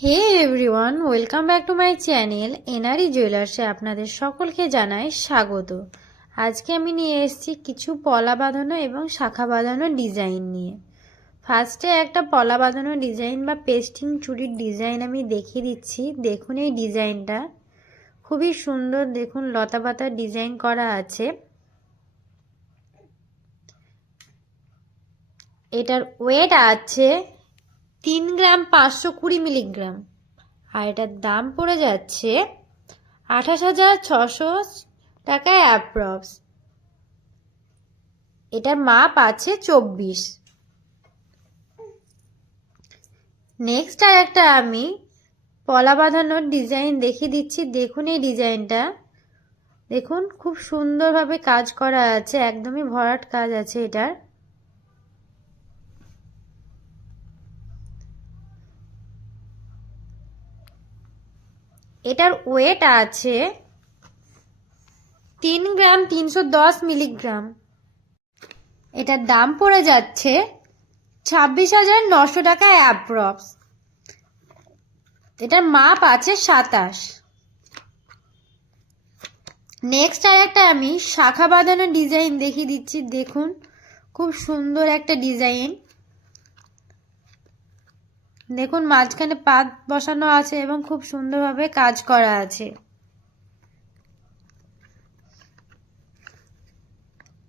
Hey everyone welcome back to my channel NRI জুয়েলার্সে আপনাদের সকলকে জানাই স্বাগত। আজকে আমি নিয়ে এসেছি কিছু পলা বাঁধানো এবং শাখা বাঁধানো ডিজাইন নিয়ে। ফার্স্টে একটা পলা বাঁধানো ডিজাইন বা পেস্টিং চুড়ির ডিজাইন আমি দেখিয়ে দিচ্ছি। দেখুন এই ডিজাইনটা। খুবই সুন্দর দেখুন, লতা পাতার ডিজাইন করা আছে। এটার ওয়েট আছে তিন গ্রাম পাঁচশো কুড়ি মিলিগ্রাম। আর এটার দাম পড়ে যাচ্ছে আঠাশ হাজার ছশো টাকায় অ্যাপ্রক্স। এটার মাপ আছে চব্বিশ। নেক্সট আর একটা আমি পলা বাঁধানোর ডিজাইন দেখিয়ে দিচ্ছি। দেখুন এই ডিজাইনটা। দেখুন, খুব সুন্দরভাবে কাজ করা আছে, একদমই ভরাট কাজ আছে এটার। এটার ওয়েট আছে তিন গ্রাম তিনশো দশ মিলিগ্রাম। এটার দাম পড়ে যাচ্ছে ছাব্বিশ হাজার নশো টাকা অ্যাপ্রক্স এটার মাপ আছে সাতাশ। নেক্সট আর একটা আমি শাখা বাঁধানো ডিজাইন দেখিয়ে দিচ্ছি। দেখুন, খুব সুন্দর একটা ডিজাইন দেখুন, মাঝখানে পাত বসানো আছে এবং খুব সুন্দরভাবে কাজ করা আছে।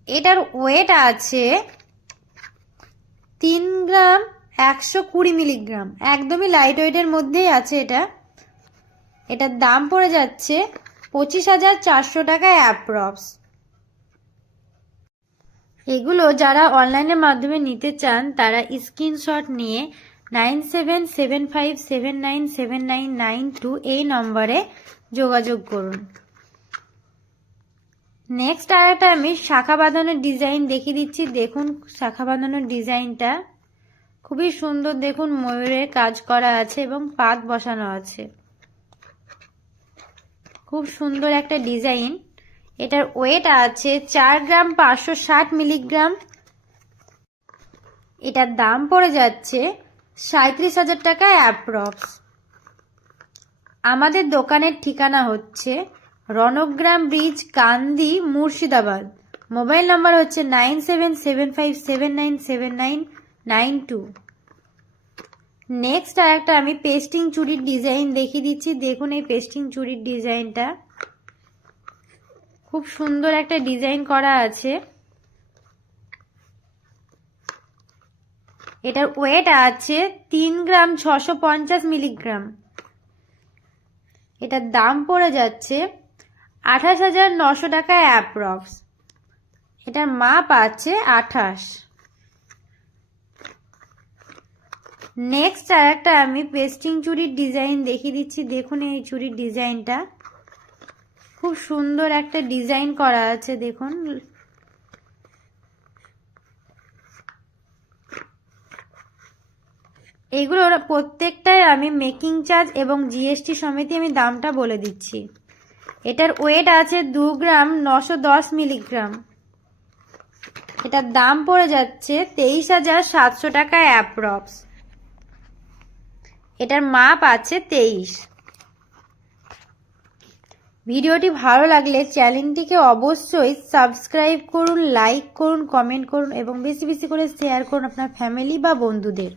এটার ওয়েট আছে তিন গ্রাম একশো কুড়ি মিলিগ্রাম। একদমই লাইট ওয়েটের মধ্যেই আছে এটা। এটার দাম পড়ে যাচ্ছে পঁচিশ হাজার চারশো টাকায় অ্যাপ্রক্স এগুলো যারা অনলাইনের মাধ্যমে নিতে চান, তারা স্ক্রিনশট নিয়ে nine seven seven five seven nine seven nine nine two এই নম্বরে যোগাযোগ করুন। নেক্সট আর একটা আমি শাখা বাঁধানোর ডিজাইন দেখিয়ে দিচ্ছি। দেখুন শাখা বাঁধানোর ডিজাইনটা খুবই সুন্দর দেখুন ময়ূরের কাজ করা আছে এবং পাত বসানো আছে। খুব সুন্দর একটা ডিজাইন এটার ওয়েট আছে চার গ্রাম পাঁচশো ষাট মিলিগ্রাম। এটার দাম পড়ে যাচ্ছে সাঁত্রিশ হাজার টাকা অ্যাপ্রক্স। আমাদের দোকানের ঠিকানা হচ্ছে Ranagram bridge, Kandi, Murshidabad. Mobile number হচ্ছে nine seven seven five seven nine seven nine nine two. Next আর একটা আমি পেস্টিং চুড়ির ডিজাইন দেখিয়ে দিচ্ছি। দেখুন এই পেস্টিং চুড়ির ডিজাইনটা। খুব সুন্দর একটা ডিজাইন করা আছে। এটার ওয়েট আছে তিন গ্রাম ছশো পঞ্চাশ মিলিগ্রাম। এটার দাম পড়ে যাচ্ছে আঠাশ হাজার নশো টাকায় অ্যাপ্রক্স এটার মাপ আছে আঠাশ। নেক্সট আর একটা আমি পেস্টিং চুরির ডিজাইন দেখিয়ে দিচ্ছি। দেখুন এই চুরির ডিজাইনটা খুব সুন্দর একটা ডিজাইন করা আছে, দেখুন। এগুলোর প্রত্যেকটায় আমি মেকিং চার্জ এবং জিএসটি সমিতি আমি দামটা বলে দিচ্ছি। এটার ওয়েট আছে দু গ্রাম নশো দশ মিলিগ্রাম। এটার দাম পড়ে যাচ্ছে তেইশ হাজার সাতশো টাকা অ্যাপ্রক্স এটার মাপ আছে তেইশ। ভিডিওটি ভালো লাগলে চ্যানেলটিকে অবশ্যই সাবস্ক্রাইব করুন লাইক করুন কমেন্ট করুন এবং বেশি বেশি করে শেয়ার করুন আপনার ফ্যামিলি বা বন্ধুদের।